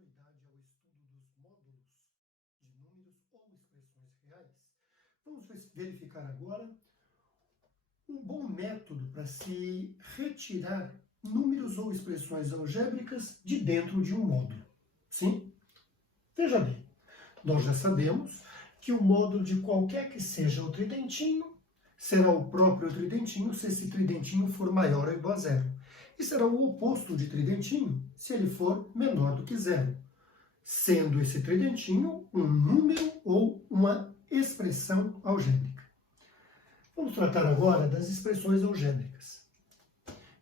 continuidade ao estudo dos módulos de números ou expressões reais, vamos verificar agora um bom método para se retirar números ou expressões algébricas de dentro de um módulo. Sim? Veja bem, nós já sabemos que o módulo de qualquer que seja o tridentinho será o próprio tridentinho se esse tridentinho for maior ou igual a zero. E será o oposto de tridentinho se ele for menor do que zero, sendo esse tridentinho um número ou uma expressão algébrica. Vamos tratar agora das expressões algébricas.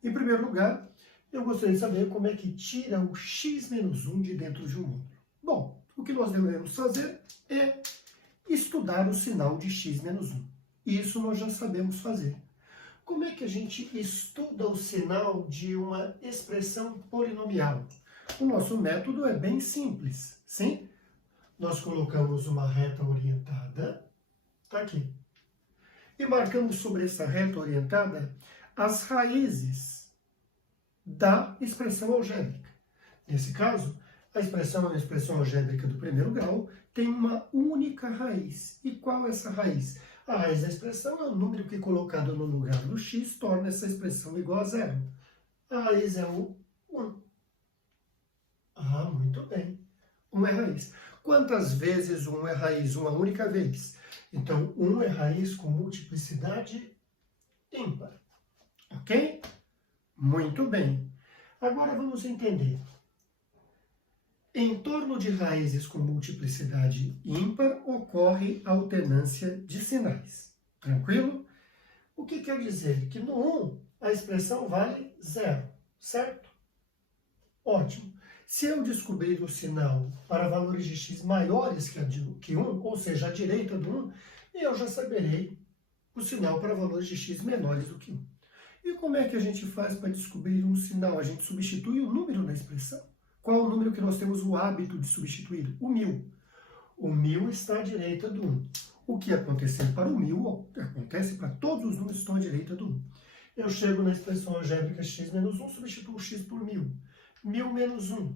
Em primeiro lugar, eu gostaria de saber como é que tira o x menos 1 de dentro de um módulo. Bom, o que nós devemos fazer é estudar o sinal de x menos 1. Isso nós já sabemos fazer. Como é que a gente estuda o sinal de uma expressão polinomial? O nosso método é bem simples, sim? Nós colocamos uma reta orientada, está aqui, e marcamos sobre essa reta orientada as raízes da expressão algébrica. Nesse caso, a expressão é uma expressão algébrica do primeiro grau, tem uma única raiz. E qual é essa raiz? A raiz da expressão é o número que, colocado no lugar do x, torna essa expressão igual a zero. A raiz é o 1. Ah, muito bem. 1 é raiz. Quantas vezes 1 é raiz? Uma única vez. Então, 1 é raiz com multiplicidade ímpar. Ok? Muito bem. Agora vamos entender. Em torno de raízes com multiplicidade ímpar, ocorre alternância de sinais. Tranquilo? O que quer dizer? Que no 1, a expressão vale zero, certo? Ótimo. Se eu descobrir o sinal para valores de x maiores que 1, ou seja, à direita do 1, eu já saberei o sinal para valores de x menores do que 1. E como é que a gente faz para descobrir um sinal? A gente substitui o número na expressão. Qual o número que nós temos o hábito de substituir? O 1000. O 1000 está à direita do 1. O que acontecer para o 1000 acontece para todos os números que estão à direita do 1. Eu chego na expressão algébrica x menos 1, substituo x por 1000. 1000 menos 1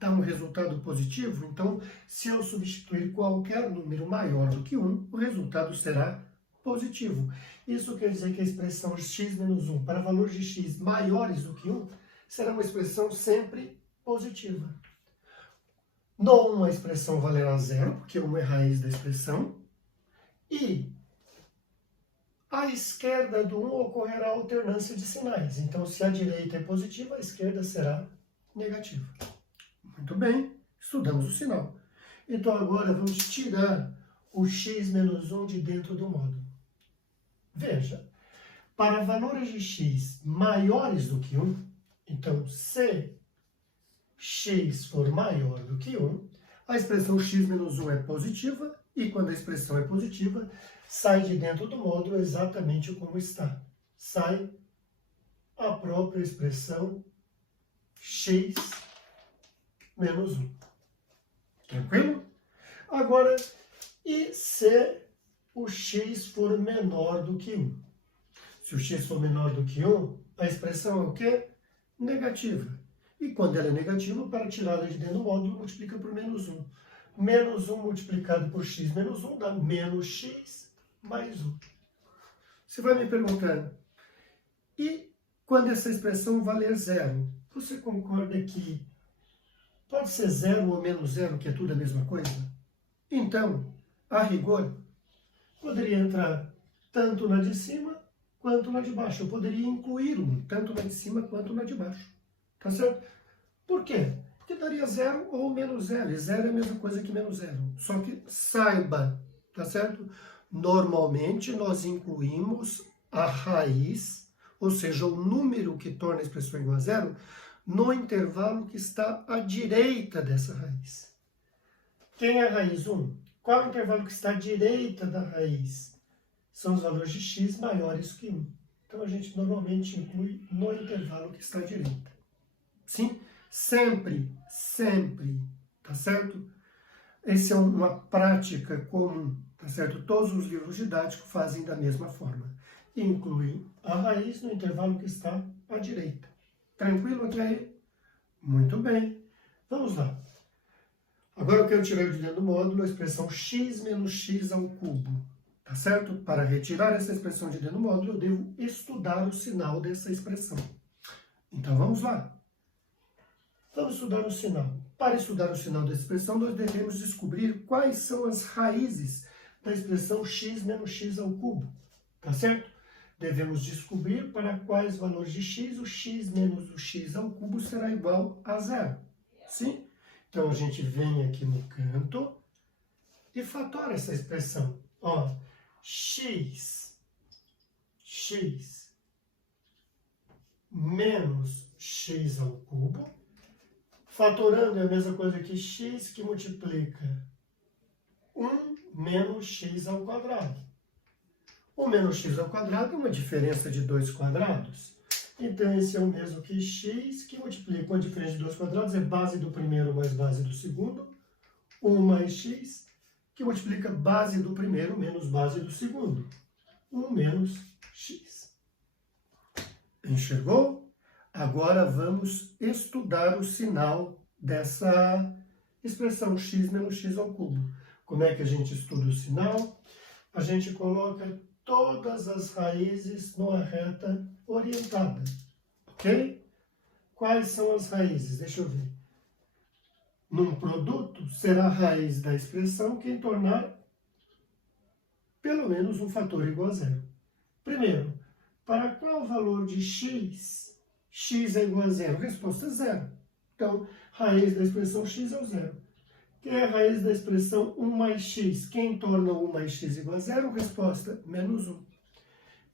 dá um resultado positivo, então se eu substituir qualquer número maior do que 1, o resultado será positivo. Isso quer dizer que a expressão x menos 1 para valores de x maiores do que 1 será uma expressão sempre positiva. No 1 a expressão valerá zero, porque 1 é raiz da expressão, e à esquerda do 1 ocorrerá alternância de sinais. Então, se a direita é positiva, a esquerda será negativa. Muito bem, estudamos o sinal. Então, agora vamos tirar o x menos 1 de dentro do módulo. Veja, para valores de x maiores do que 1, então, se x for maior do que 1, a expressão x menos 1 é positiva, e quando a expressão é positiva, sai de dentro do módulo exatamente como está. Sai a própria expressão x menos 1. Tranquilo? Agora, e se o x for menor do que 1? Se o x for menor do que 1, a expressão é o quê? Negativa. E quando ela é negativa, para tirá-la de dentro do módulo, multiplica por menos 1. Menos 1 multiplicado por x menos 1 dá menos x mais 1. Você vai me perguntar, e quando essa expressão valer zero? Você concorda que pode ser zero ou menos zero, que é tudo a mesma coisa? Então, a rigor, poderia entrar tanto na de cima quanto na de baixo. Eu poderia incluir um, tanto na de cima quanto na de baixo. Tá certo? Por quê? Porque daria zero ou menos zero. E zero é a mesma coisa que menos zero. Só que saiba, tá certo? Normalmente nós incluímos a raiz, ou seja, o número que torna a expressão igual a zero, no intervalo que está à direita dessa raiz. Quem é a raiz 1? Qual é o intervalo que está à direita da raiz? São os valores de x maiores que 1. Então a gente normalmente inclui no intervalo que está à direita. Sim? Sempre, sempre, tá certo? Essa é uma prática comum, tá certo? Todos os livros didáticos fazem da mesma forma. Incluem a raiz no intervalo que está à direita. Tranquilo até aí? Muito bem. Vamos lá. Agora eu quero tirar de dentro do módulo a expressão x menos x ao cubo. Tá certo? Para retirar essa expressão de dentro do módulo, eu devo estudar o sinal dessa expressão. Então vamos lá. Vamos estudar o sinal. Para estudar o sinal dessa expressão, nós devemos descobrir quais são as raízes da expressão x menos x ao cubo. Tá certo? Devemos descobrir para quais valores de x o x menos o x ao cubo será igual a zero. Sim? Então, a gente vem aqui no canto e fatora essa expressão. Ó, x menos x ao cubo. Fatorando é a mesma coisa que x que multiplica 1 menos x ao quadrado. 1 menos x ao quadrado é uma diferença de 2 quadrados. Então, esse é o mesmo que x que multiplica uma diferença de 2 quadrados, é base do primeiro mais base do segundo. 1 mais x, que multiplica base do primeiro menos base do segundo. 1 menos x. Enxergou? Agora vamos estudar o sinal dessa expressão x menos x ao cubo. Como é que a gente estuda o sinal? A gente coloca todas as raízes numa reta orientada, ok? Quais são as raízes? Deixa eu ver. Num produto, será a raiz da expressão quem tornar pelo menos um fator igual a zero. Primeiro, para qual valor de x, x é igual a zero? Resposta zero. Então, raiz da expressão x é o zero. Que é a raiz da expressão 1 mais x. Quem torna 1 mais x igual a zero? Resposta, menos 1.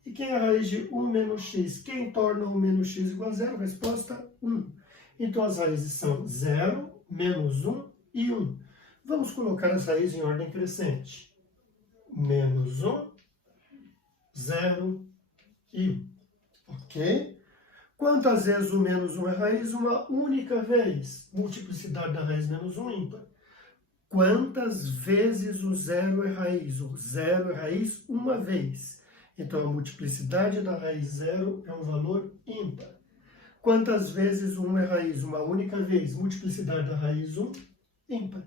E quem é a raiz de 1 menos x? Quem torna 1 menos x igual a zero? Resposta, 1. Então, as raízes são 0, menos 1 e 1. Vamos colocar as raízes em ordem crescente. Menos 1, 0 e 1. Ok? Quantas vezes o menos 1 é raiz? Uma única vez. Multiplicidade da raiz menos 1, ímpar. Quantas vezes o zero é raiz? O zero é raiz uma vez. Então, a multiplicidade da raiz zero é um valor ímpar. Quantas vezes 1 é raiz? Uma única vez. Multiplicidade da raiz 1, ímpar.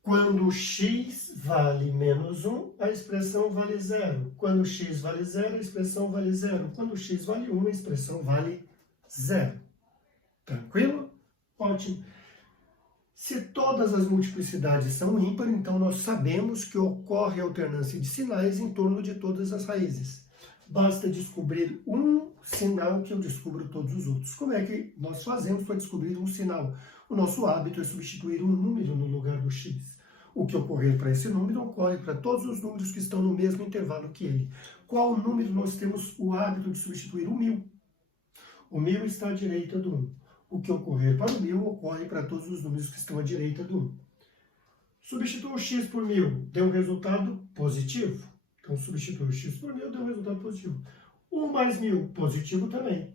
Quando x vale menos 1, a expressão vale zero. Quando x vale zero, a expressão vale zero. Quando x vale 1, a expressão vale zero. Tranquilo? Ótimo. Se todas as multiplicidades são ímpares, então nós sabemos que ocorre alternância de sinais em torno de todas as raízes. Basta descobrir um sinal que eu descubro todos os outros. Como é que nós fazemos para descobrir um sinal? O nosso hábito é substituir um número no lugar do x. O que ocorrer para esse número ocorre para todos os números que estão no mesmo intervalo que ele. Qual número nós temos o hábito de substituir? O 1000. O 1000 está à direita do 1. O que ocorrer para o 1000 ocorre para todos os números que estão à direita do 1. Substitua o x por 1000, deu um resultado positivo. Então, substitui o x por 1000, deu um resultado positivo. 1 mais 1000, positivo também.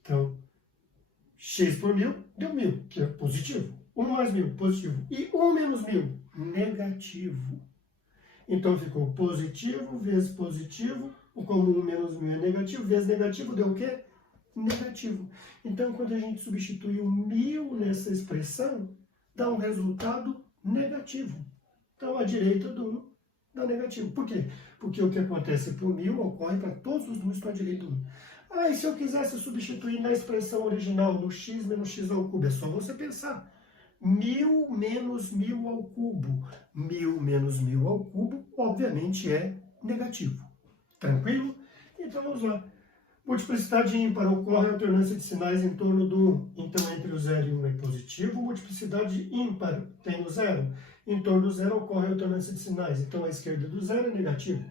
Então, x por 1000 deu 1000, que é positivo. 1 mais 1000, positivo. E 1 menos 1000, negativo. Então, ficou positivo vezes positivo, como 1 menos 1000 é negativo, vezes negativo deu o quê? Negativo. Então, quando a gente substitui o 1000 nessa expressão, dá um resultado negativo. Então, a direita do 1 dá negativo. Por quê? Porque o que acontece por 1000 ocorre para todos os números que estão à direita do 1. Ah, e se eu quisesse substituir na expressão original, no x menos x ao cubo? É só você pensar. 1000 menos 1000 ao cubo. 1000 menos 1000 ao cubo, obviamente, é negativo. Tranquilo? Então, vamos lá. Multiplicidade ímpar ocorre alternância de sinais em torno do 1. Então, entre o 0 e 1 é positivo. Multiplicidade ímpar tem o 0. Em torno do 0 ocorre alternância de sinais. Então, a esquerda do 0 é negativo.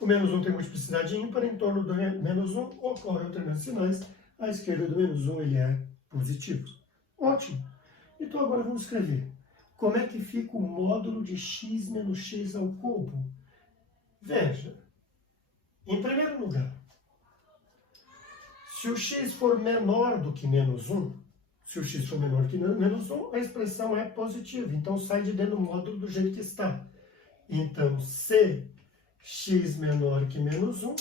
O menos 1 tem multiplicidade ímpar. Em torno do menos 1 ocorre alternância de sinais. A esquerda do menos 1 ele é positivo. Ótimo. Então, agora vamos escrever. Como é que fica o módulo de x menos x ao cubo? Veja. Em primeiro lugar, se o x for menor do que menos 1, se o x for menor que menos 1, a expressão é positiva. Então, sai de dentro do módulo do jeito que está. Então, se x menor que menos 1,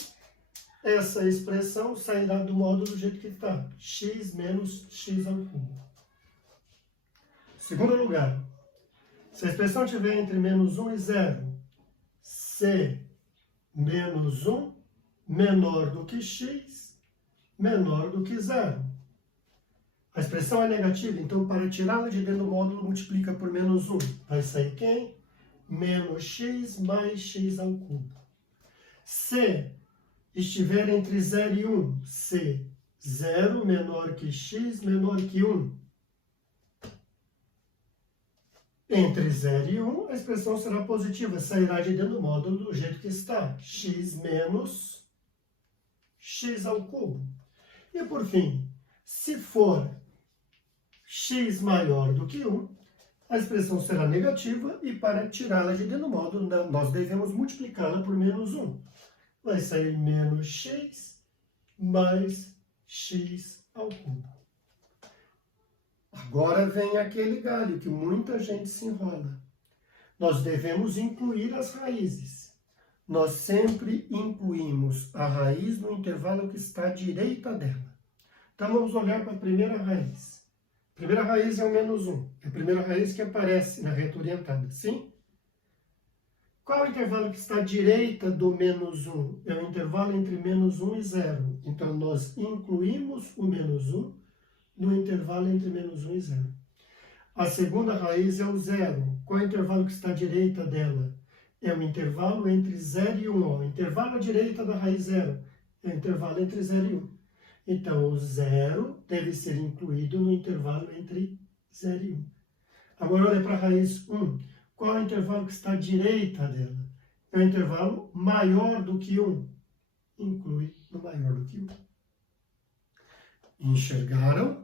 essa expressão sairá do módulo do jeito que está. X menos x ao cubo. Segundo lugar, se a expressão estiver entre menos 1 e 0, se menos 1 menor do que x, menor do que 0. A expressão é negativa, então para tirá-la de dentro do módulo, multiplica por menos 1. Vai sair quem? Menos x mais x ao cubo. Se estiver entre 0 e 1, se 0 menor que x menor que 1. Entre 0 e 1, a expressão será positiva, sairá de dentro do módulo do jeito que está. X menos x ao cubo. E por fim, se for x maior do que 1, a expressão será negativa e para tirá-la de dentro do módulo, nós devemos multiplicá-la por menos 1. Vai sair menos x mais x ao cubo. Agora vem aquele galho que muita gente se enrola. Nós devemos incluir as raízes. Nós sempre incluímos a raiz no intervalo que está à direita dela. Então vamos olhar para a primeira raiz. A primeira raiz é o menos 1. É a primeira raiz que aparece na reta orientada, sim? Qual é o intervalo que está à direita do menos 1? É o intervalo entre menos 1 e 0. Então nós incluímos o menos 1 no intervalo entre menos 1 e 0. A segunda raiz é o 0. Qual é o intervalo que está à direita dela? É o intervalo entre 0 e 1. O intervalo à direita da raiz 0 é o intervalo entre 0 e 1. Então, o 0 deve ser incluído no intervalo entre 0 e 1. Agora, olha para a raiz 1. Qual é o intervalo que está à direita dela? É o intervalo maior do que 1. Inclui no maior do que 1. Enxergaram?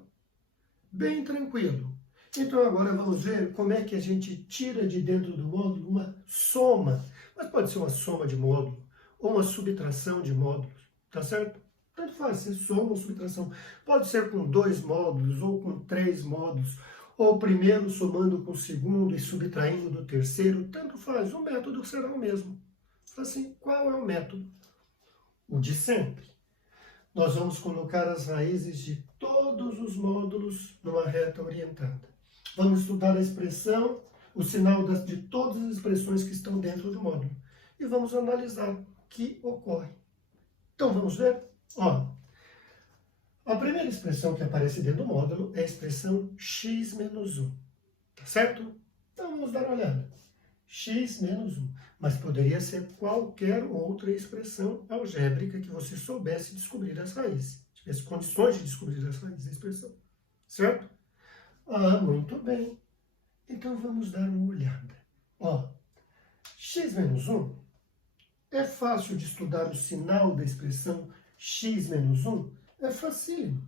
Bem tranquilo. Então, agora vamos ver como é que a gente tira de dentro do módulo uma soma. Mas pode ser uma soma de módulo ou uma subtração de módulos, tá certo? Tanto faz, se soma ou subtração. Pode ser com 2 módulos ou com 3 módulos, ou o primeiro somando com o segundo e subtraindo do terceiro, tanto faz. O método será o mesmo. Assim, qual é o método? O de sempre. Nós vamos colocar as raízes de todos os módulos numa reta orientada. Vamos estudar a expressão, o sinal de todas as expressões que estão dentro do módulo. E vamos analisar o que ocorre. Então, vamos ver? Ó, a primeira expressão que aparece dentro do módulo é a expressão x menos 1. Tá certo? Então, vamos dar uma olhada. X menos 1. Mas poderia ser qualquer outra expressão algébrica que você soubesse descobrir as raízes. Tivesse condições de descobrir as raízes da expressão. Certo? Ah, muito bem. Então, vamos dar uma olhada. Ó, x menos 1 é fácil de estudar o sinal da expressão x menos 1? É facílimo.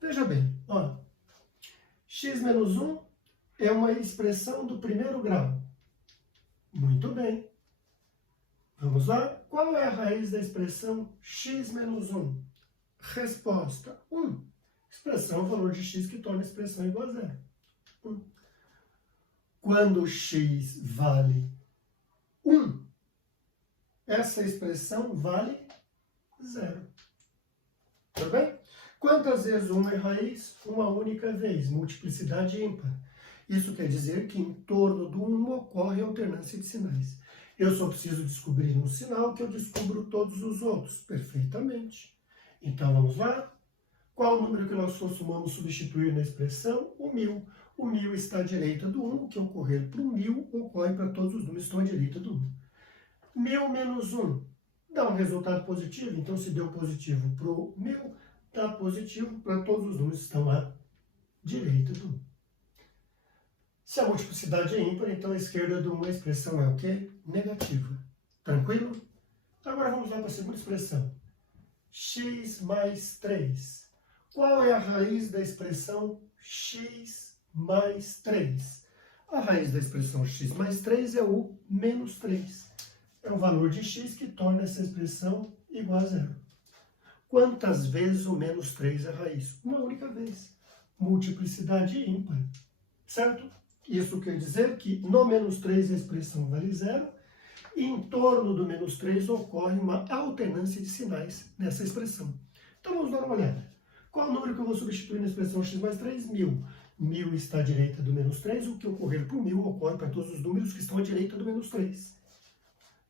Veja bem, ó, x menos 1 é uma expressão do primeiro grau. Muito bem. Vamos lá? Qual é a raiz da expressão x menos 1? Resposta: 1. Expressão é o valor de x que torna a expressão igual a 0. 1. Quando x vale 1, essa expressão vale 0. Tudo bem? Quantas vezes 1 é raiz? Uma única vez. Multiplicidade ímpar. Isso quer dizer que em torno do 1 ocorre alternância de sinais. Eu só preciso descobrir um sinal que eu descubro todos os outros perfeitamente. Então, vamos lá? Qual o número que nós costumamos substituir na expressão? O 1000. O 1000 está à direita do 1. O que ocorrer para o 1000 ocorre para todos os números que estão à direita do 1. 1000 menos 1 dá um resultado positivo. Então, se deu positivo para o 1000, dá positivo para todos os números que estão à direita do 1. Se a multiplicidade é ímpar, então a esquerda do 1 a expressão é o quê? Negativa. Tranquilo? Agora vamos lá para a segunda expressão. X mais 3. Qual é a raiz da expressão x mais 3? A raiz da expressão x mais 3 é o menos 3. É o valor de x que torna essa expressão igual a 0. Quantas vezes o menos 3 é raiz? Uma única vez. Multiplicidade ímpar. Certo? Isso quer dizer que no menos 3 a expressão vale 0, e em torno do menos 3 ocorre uma alternância de sinais nessa expressão. Então vamos dar uma olhada. Qual o número que eu vou substituir na expressão x mais 3? 1000. 1000 está à direita do menos 3, o que ocorrer por 1000 ocorre para todos os números que estão à direita do menos 3.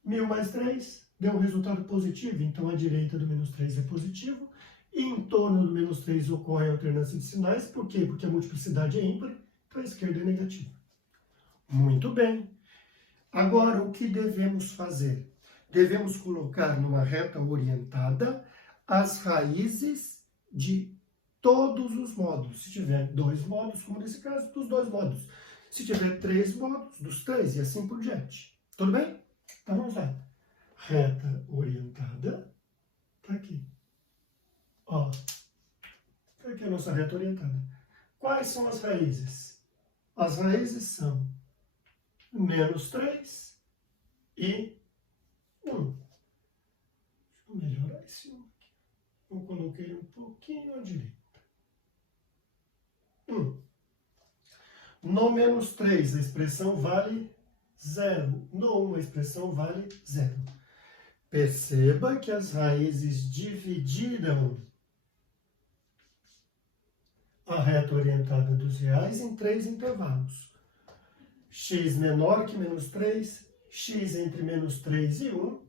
1000 mais 3 deu um resultado positivo, então a direita do menos 3 é positivo, e em torno do menos 3 ocorre a alternância de sinais, por quê? Porque a multiplicidade é ímpar, então a esquerda é negativa. Muito bem. Agora, o que devemos fazer? Devemos colocar numa reta orientada as raízes de todos os módulos. Se tiver 2 módulos, como nesse caso, dos 2 módulos. Se tiver 3 módulos, dos 3 e assim por diante. Tudo bem? Então vamos lá. Reta orientada. Está aqui. Ó. Está aqui a nossa reta orientada. Quais são as raízes? As raízes são menos 3 e 1. Deixa eu melhorar esse 1 aqui. Eu coloquei um pouquinho à direita. 1. No menos 3, a expressão vale 0. No 1, a expressão vale 0. Perceba que as raízes dividiram a reta orientada dos reais em 3 intervalos. X menor que menos 3, x entre menos 3 e 1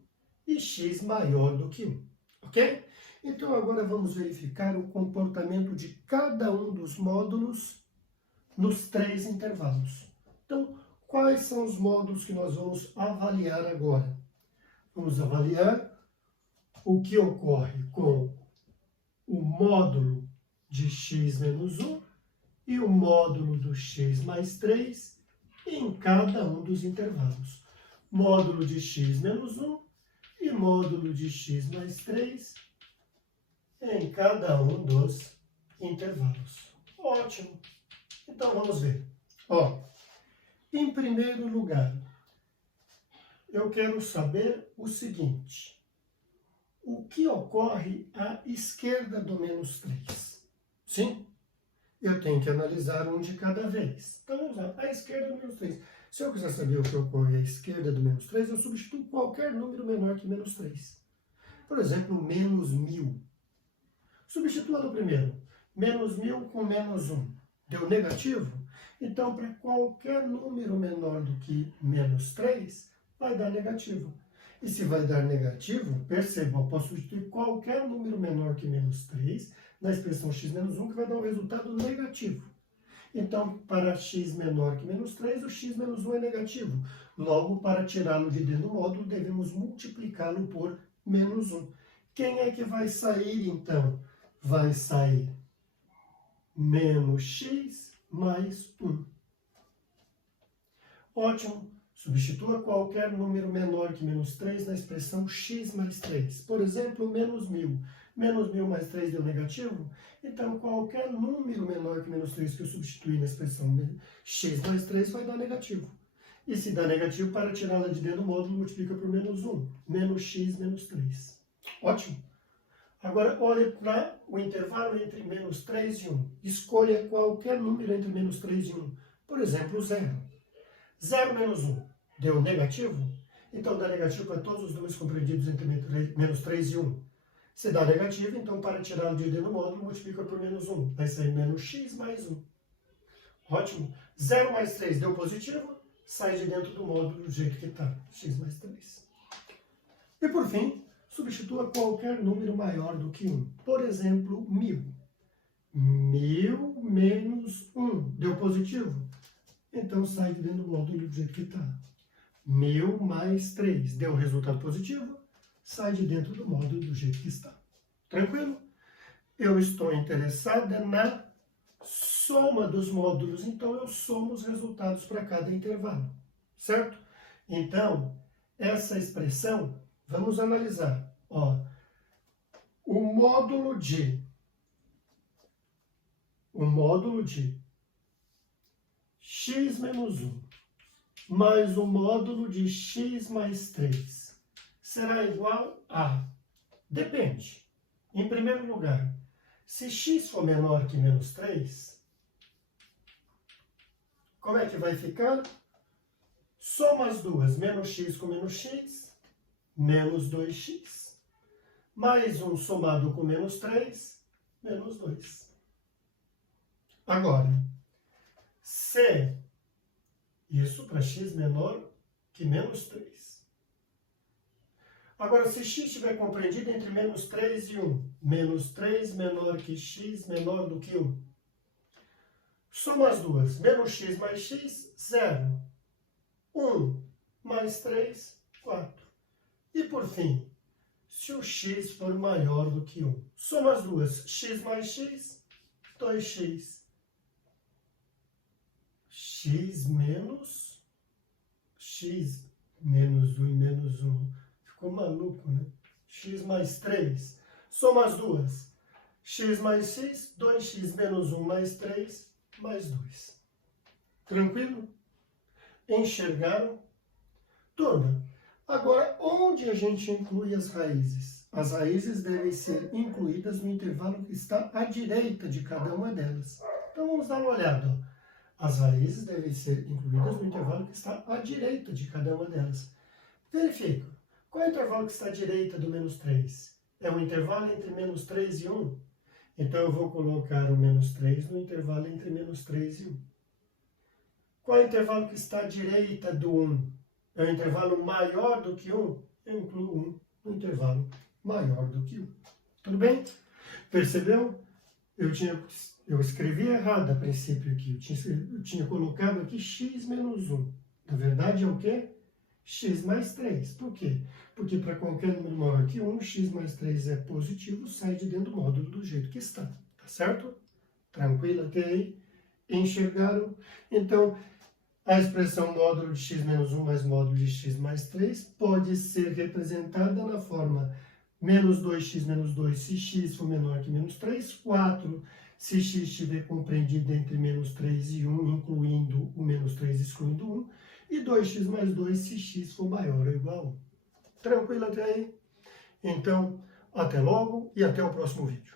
e x maior do que 1. Ok? Então agora vamos verificar o comportamento de cada um dos módulos nos 3 intervalos. Então, quais são os módulos que nós vamos avaliar agora? Vamos avaliar o que ocorre com o módulo de x menos 1 e o módulo do x mais 3 em cada um dos intervalos. Módulo de x menos 1 e módulo de x mais 3 em cada um dos intervalos. Ótimo! Então vamos ver. Ó, em primeiro lugar, eu quero saber o seguinte. O que ocorre à esquerda do menos 3? Sim? Eu tenho que analisar um de cada vez. Então vamos lá. À esquerda do menos 3. Se eu quiser saber o que ocorre à esquerda do menos 3, eu substituo qualquer número menor que menos 3. Por exemplo, menos 1000. Substitua no primeiro. Menos 1000 com menos 1. Deu negativo? Então, para qualquer número menor do que menos 3, vai dar negativo. E se vai dar negativo, perceba, eu posso substituir qualquer número menor que menos 3 na expressão x menos 1, que vai dar um resultado negativo. Então, para x menor que menos 3, o x menos 1 é negativo. Logo, para tirá-lo de dentro do módulo, devemos multiplicá-lo por menos 1. Quem é que vai sair, então? Vai sair menos x mais 1. Ótimo! Substitua qualquer número menor que menos 3 na expressão x mais 3. Por exemplo, menos 1000. Menos 1000 mais 3 deu negativo? Então, qualquer número menor que menos 3 que eu substituir na expressão x mais 3 vai dar negativo. E se dá negativo, para tirá-la de dentro do módulo, multiplica por menos 1. Menos x menos 3. Ótimo! Agora, olhe para o intervalo entre menos 3 e 1. Escolha qualquer número entre menos 3 e 1. Por exemplo, 0. 0 menos 1 deu negativo? Então, dá negativo para todos os números compreendidos entre menos 3 e 1. Se dá negativo, então, para tirá-lo de dentro do módulo, multiplica por menos 1. Vai sair menos x mais 1. Ótimo. 0 mais 3 deu positivo, sai de dentro do módulo do jeito que está. X mais 3. E, por fim, substitua qualquer número maior do que 1. Por exemplo, 1000. 1000 menos 1 deu positivo? Então, sai de dentro do módulo do jeito que está. 1000 mais 3 deu resultado positivo? Sai de dentro do módulo do jeito que está. Tranquilo? Eu estou interessada na soma dos módulos, então eu somo os resultados para cada intervalo. Certo? Então, essa expressão, vamos analisar. Ó, o módulo de x menos 1 mais o módulo de x mais 3 será igual a... Depende. Em primeiro lugar, se x for menor que menos 3, como é que vai ficar? Soma as duas. Menos x com menos x, menos 2x. Mais 1 somado com menos 3, menos 2. Agora, Se, isso para x menor que menos 3. Agora, se x estiver compreendido entre menos 3 e 1, menos 3 menor que x menor do que 1. Soma as duas. Menos x mais x, 0. 1 mais 3, 4. E por fim, se o x for maior do que 1. Soma as duas. X mais x, 2x. X menos 1 e menos 1. Ficou maluco, né? X mais 3. Soma as duas. X mais x, 2x menos 1 mais 3, mais 2. Tranquilo? Enxergaram? Turma, agora onde a gente inclui as raízes? As raízes devem ser incluídas no intervalo que está à direita de cada uma delas. Então vamos dar uma olhada. Ó. As raízes devem ser incluídas no intervalo que está à direita de cada uma delas. Verifica. Qual é o intervalo que está à direita do menos 3? É o intervalo entre menos 3 e 1? Então eu vou colocar o menos 3 no intervalo entre menos 3 e 1. Qual é o intervalo que está à direita do 1? É um intervalo maior do que 1? Eu incluo 1 no intervalo maior do que 1. Tudo bem? Percebeu? Eu escrevi errado a princípio aqui. Eu tinha colocado aqui x menos 1. Na verdade é o quê? X mais 3. Por quê? Porque para qualquer número maior que 1, x mais 3 é positivo, sai de dentro do módulo do jeito que está. Tá certo? Tranquilo até aí? Enxergaram? Então, a expressão módulo de x menos 1 mais módulo de x mais 3 pode ser representada na forma menos 2x menos 2 se x for menor que menos 3, 4 se x estiver compreendido entre menos 3 e 1, incluindo o menos 3 excluindo 1, e 2x mais 2 se x for maior ou igual a 1. Tranquilo até aí? Então, até logo e até o próximo vídeo.